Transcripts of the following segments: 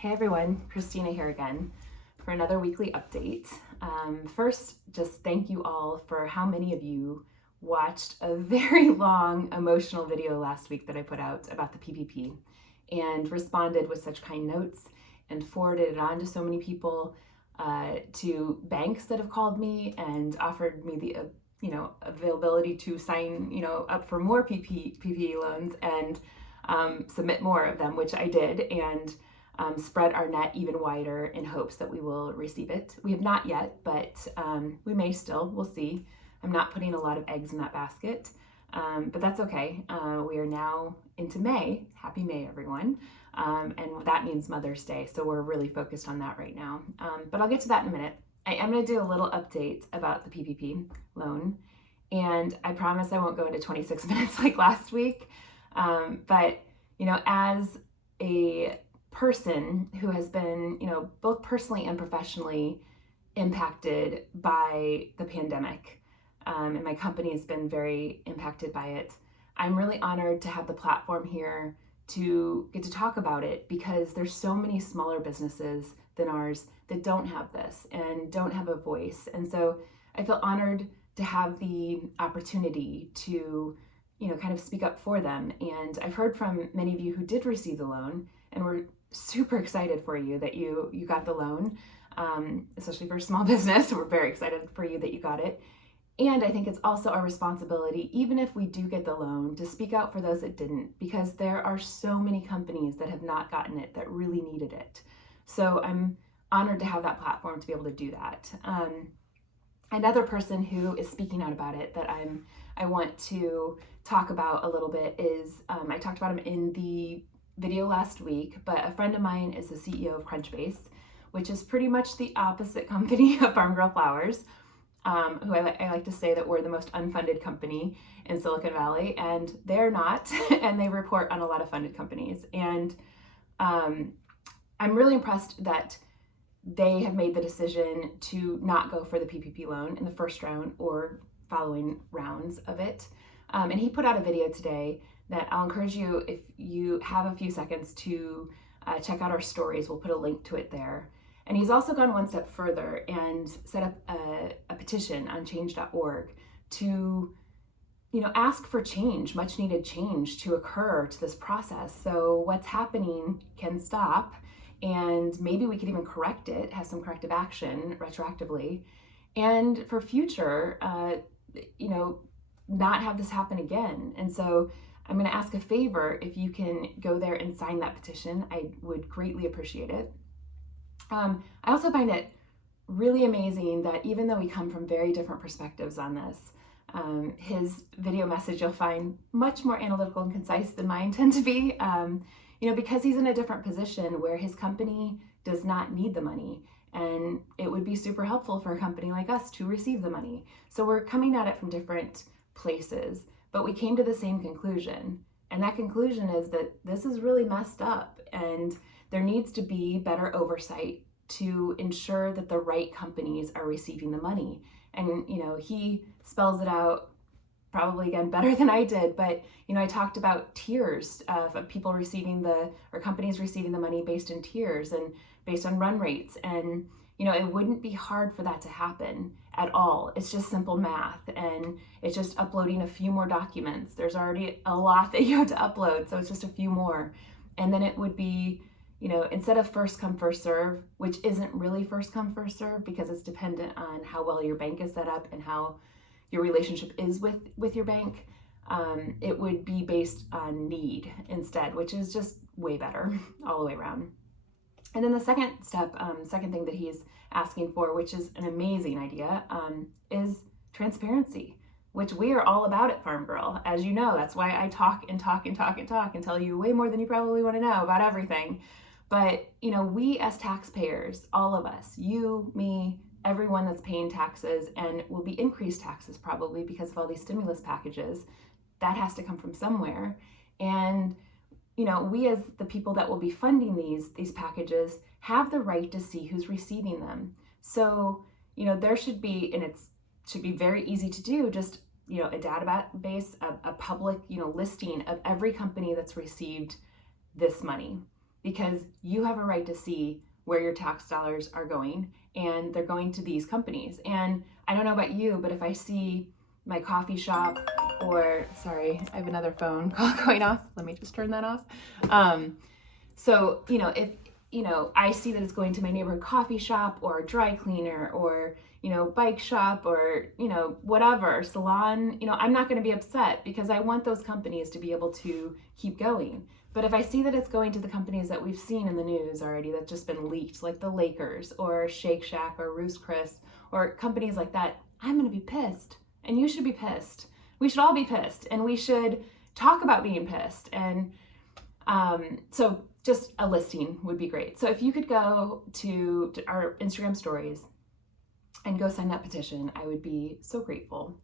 Hey everyone, Christina here again for another weekly update. First, just thank you all for how many of you watched a very long emotional video last week that I put out about the PPP and responded with such kind notes and forwarded it on to so many people, to banks that have called me and offered me the availability to sign up for more PPP loans and submit more of them, which I did, and spread our net even wider in hopes that we will receive it. We have not yet, but we may still. We'll see. I'm not putting a lot of eggs in that basket, but that's okay. We are now into May. Happy May, everyone. And that means Mother's Day, so we're really focused on that right now. But I'll get to that in a minute. I am going to do a little update about the PPP loan, and I promise I won't go into 26 minutes like last week. But as a person who has been, both personally and professionally impacted by the pandemic, and my company has been very impacted by it, I'm really honored to have the platform here to get to talk about it, because there's so many smaller businesses than ours that don't have this and don't have a voice. And so I feel honored to have the opportunity to kind of speak up for them. And I've heard from many of you who did receive the loan, and we're super excited for you that you got the loan, especially for a small business. We're very excited for you that you got it. And I think it's also our responsibility, even if we do get the loan, to speak out for those that didn't, because there are so many companies that have not gotten it that really needed it. So I'm honored to have that platform to be able to do that. Another person who is speaking out about it that I want to talk about a little bit is, I talked about him in the video last week, but a friend of mine is the CEO of CrunchBase, which is pretty much the opposite company of Farmgirl Flowers, who I like to say that we're the most unfunded company in Silicon Valley, and they're not, and they report on a lot of funded companies. And I'm really impressed that they have made the decision to not go for the PPP loan in the first round or following rounds of it. And he put out a video today that I'll encourage you, if you have a few seconds, to check out our stories. We'll put a link to it there. And he's also gone one step further and set up a petition on change.org to ask for change, much needed change to occur to this process. So what's happening can stop, and maybe we could even correct it, have some corrective action retroactively, and for future, not have this happen again. And so I'm going to ask a favor. If you can go there and sign that petition, I would greatly appreciate it. I also find it really amazing that even though we come from very different perspectives on this, his video message you'll find much more analytical and concise than mine tend to be, because he's in a different position where his company does not need the money, and it would be super helpful for a company like us to receive the money. So we're coming at it from different places, but we came to the same conclusion. And that conclusion is that this is really messed up, and there needs to be better oversight to ensure that the right companies are receiving the money. And, he spells it out probably again better than I did, but, I talked about tiers of people receiving or companies receiving the money based in tiers and based on run rates. And, it wouldn't be hard for that to happen at all. It's just simple math, and it's just uploading a few more documents. There's already a lot that you have to upload, so it's just a few more. And then it would be, instead of first come, first serve, which isn't really first come, first serve, because it's dependent on how well your bank is set up and how your relationship is with your bank, it would be based on need instead, which is just way better all the way around. And then the second thing that he's asking for, which is an amazing idea, is transparency, which we are all about at Farmgirl. As you know, that's why I talk and talk and talk and talk and tell you way more than you probably want to know about everything. But, we as taxpayers, all of us, you, me, everyone that's paying taxes, and will be increased taxes probably because of all these stimulus packages, that has to come from somewhere. And we as the people that will be funding these packages have the right to see who's receiving them. So, there should be, and it should be very easy to do, just, a database, a public, listing of every company that's received this money. because you have a right to see where your tax dollars are going, and they're going to these companies. And I don't know about you, but if I see my coffee shop, or sorry, I have another phone call going off. Let me just turn that off. So, if, I see that it's going to my neighborhood coffee shop or dry cleaner or, bike shop or, whatever, salon, I'm not going to be upset because I want those companies to be able to keep going. But if I see that it's going to the companies that we've seen in the news already that's just been leaked, like the Lakers or Shake Shack or Roost Chris or companies like that, I'm going to be pissed. And you should be pissed. We should all be pissed, and we should talk about being pissed. And so just a listing would be great. So if you could go to our Instagram stories and go sign that petition, I would be so grateful,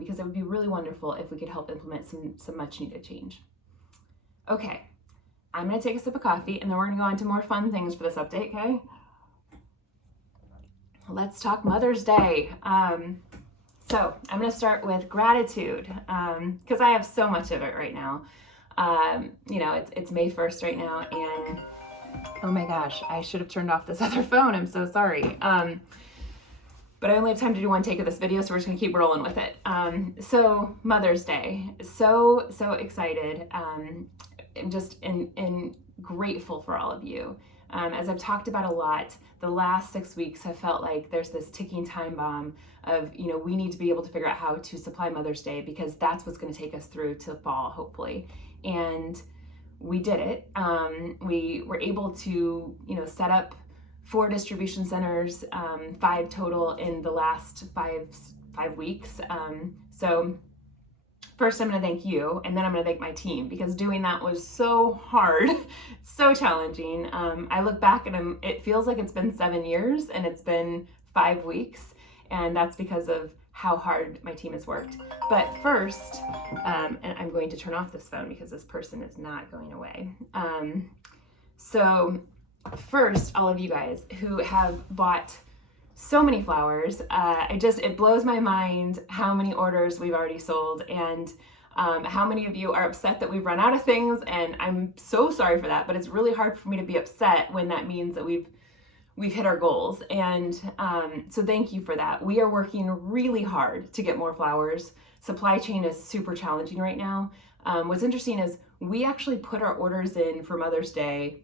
because it would be really wonderful if we could help implement some much needed change. Okay, I'm gonna take a sip of coffee and then we're gonna go on to more fun things for this update, okay? Let's talk Mother's Day. So I'm gonna start with gratitude, because I have so much of it right now. It's May 1st right now, and oh my gosh, I should have turned off this other phone. I'm so sorry. But I only have time to do one take of this video, so we're just gonna keep rolling with it. So Mother's Day, so excited. I'm just grateful for all of you. As I've talked about a lot, the last 6 weeks have felt like there's this ticking time bomb of, we need to be able to figure out how to supply Mother's Day, because that's what's going to take us through to fall, hopefully. And we did it. We were able to, set up 4 distribution centers, 5 total in the last five weeks. So first, I'm going to thank you, and then I'm going to thank my team, because doing that was so hard, so challenging. I look back and it feels like it's been 7 years and it's been 5 weeks, and that's because of how hard my team has worked. But first, and I'm going to turn off this phone because this person is not going away. So first, all of you guys who have bought so many flowers, it blows my mind how many orders we've already sold, and how many of you are upset that we've run out of things, and I'm so sorry for that, but it's really hard for me to be upset when that means that we've hit our goals. And so thank you for that. We are working really hard to get more flowers. Supply chain is super challenging right now. What's interesting is we actually put our orders in for Mother's Day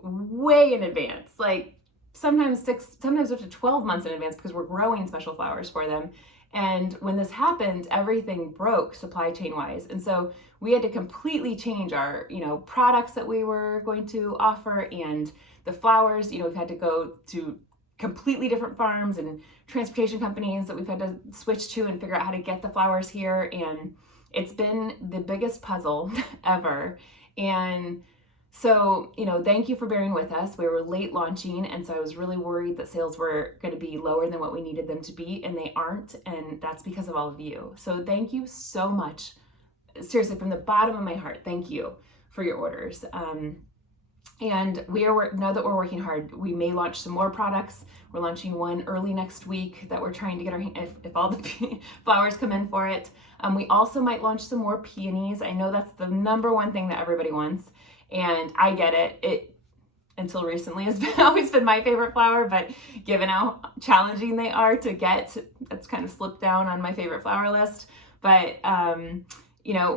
way in advance, like sometimes up to 12 months in advance, because we're growing special flowers for them. And when this happened, everything broke supply chain wise. And so we had to completely change our, products that we were going to offer, and the flowers, we've had to go to completely different farms and transportation companies that we've had to switch to and figure out how to get the flowers here. And it's been the biggest puzzle ever. And so, thank you for bearing with us. We were late launching, and so I was really worried that sales were going to be lower than what we needed them to be, and they aren't, and that's because of all of you. So thank you so much. Seriously, from the bottom of my heart, thank you for your orders. And now that we're working hard, we may launch some more products. We're launching one early next week that we're trying to get if all the flowers come in for it. We also might launch some more peonies. I know that's the number one thing that everybody wants. And I get it. It, until recently, has always been my favorite flower, but given how challenging they are to get, that's kind of slipped down on my favorite flower list. But,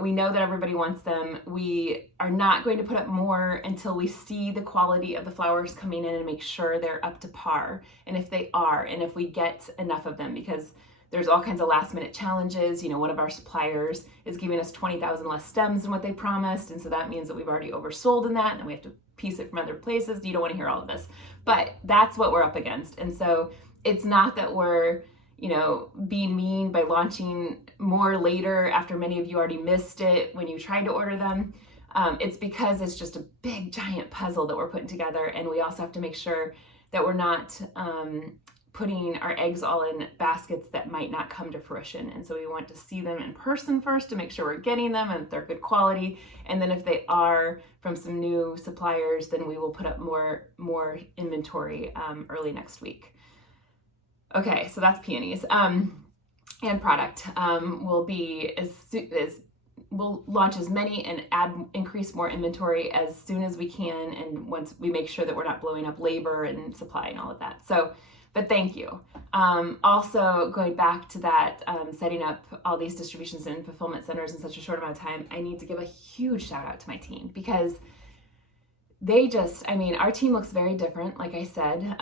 we know that everybody wants them. We are not going to put up more until we see the quality of the flowers coming in and make sure they're up to par. And if they are, and if we get enough of them, because there's all kinds of last minute challenges. One of our suppliers is giving us 20,000 less stems than what they promised. And so that means that we've already oversold in that, and we have to piece it from other places. You don't want to hear all of this, but that's what we're up against. And so it's not that we're, being mean by launching more later after many of you already missed it when you tried to order them. It's because it's just a big giant puzzle that we're putting together. And we also have to make sure that we're not, putting our eggs all in baskets that might not come to fruition. And so we want to see them in person first to make sure we're getting them and they're good quality. And then if they are from some new suppliers, then we will put up more inventory early next week. Okay, so that's peonies. And product will be as we'll launch as many and increase more inventory as soon as we can, and once we make sure that we're not blowing up labor and supply and all of that. So, but thank you. Also, going back to that, setting up all these distributions and fulfillment centers in such a short amount of time, I need to give a huge shout out to my team, because they just, our team looks very different, like I said,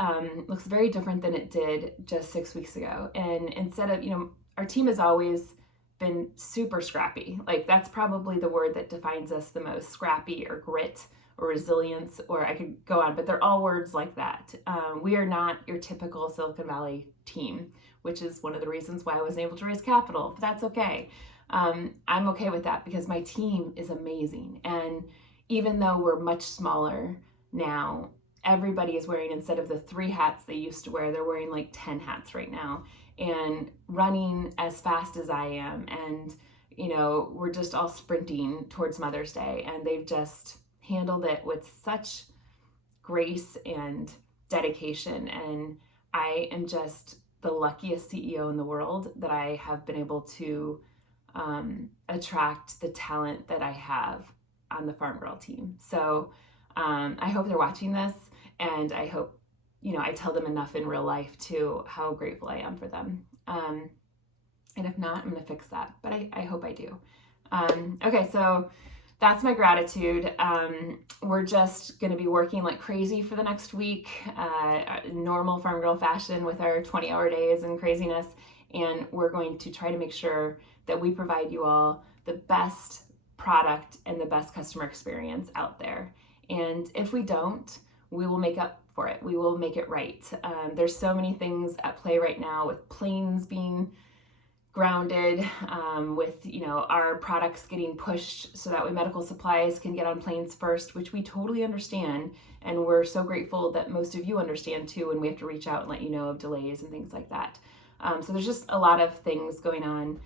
looks very different than it did just 6 weeks ago. And instead of, our team has always been super scrappy. Like, that's probably the word that defines us the most: scrappy or grit or resilience, or I could go on, but they're all words like that. We are not your typical Silicon Valley team, which is one of the reasons why I wasn't able to raise capital, but that's okay. I'm okay with that because my team is amazing. And even though we're much smaller now, everybody is wearing, instead of the 3 hats they used to wear, they're wearing like 10 hats right now, and running as fast as I am. And, we're just all sprinting towards Mother's Day, and they've just handled it with such grace and dedication. And I am just the luckiest CEO in the world that I have been able to attract the talent that I have on the Farmgirl team. So I hope they're watching this, and I hope, I tell them enough in real life too how grateful I am for them. And if not, I'm going to fix that, but I hope I do. Okay, so that's my gratitude. We're just going to be working like crazy for the next week, normal Farmgirl fashion with our 20-hour days and craziness. And we're going to try to make sure that we provide you all the best product and the best customer experience out there. And if we don't, we will make up for it. We will make it right. There's so many things at play right now, with planes being grounded, with our products getting pushed so that way medical supplies can get on planes first, which we totally understand, and we're so grateful that most of you understand too, and we have to reach out and let you know of delays and things like that. So there's just a lot of things going on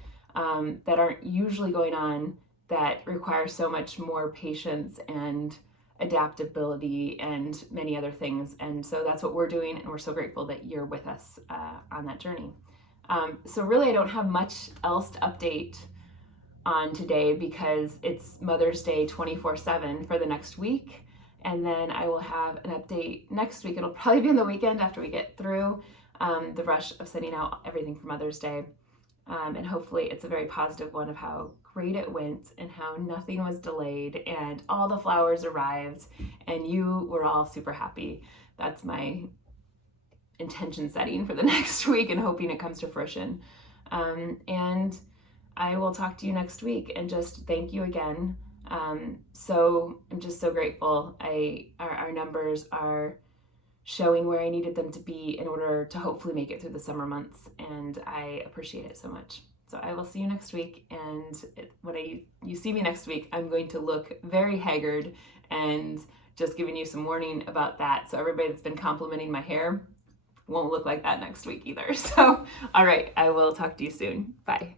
that aren't usually going on, that require so much more patience and adaptability and many other things. And so that's what we're doing, and we're so grateful that you're with us on that journey. So really, I don't have much else to update on today, because it's Mother's Day 24/7 for the next week. And then I will have an update next week. It'll probably be on the weekend after we get through the rush of sending out everything for Mother's Day. And hopefully it's a very positive one of how great it went, and how nothing was delayed, and all the flowers arrived, and you were all super happy. That's my intention setting for the next week, and hoping it comes to fruition. And I will talk to you next week, and just thank you again. So I'm just so grateful. Our numbers are showing where I needed them to be in order to hopefully make it through the summer months, and I appreciate it so much. So I will see you next week, and when you see me next week, I'm going to look very haggard, and just giving you some warning about that. So everybody that's been complimenting my hair won't look like that next week either. So, all right, I will talk to you soon. Bye.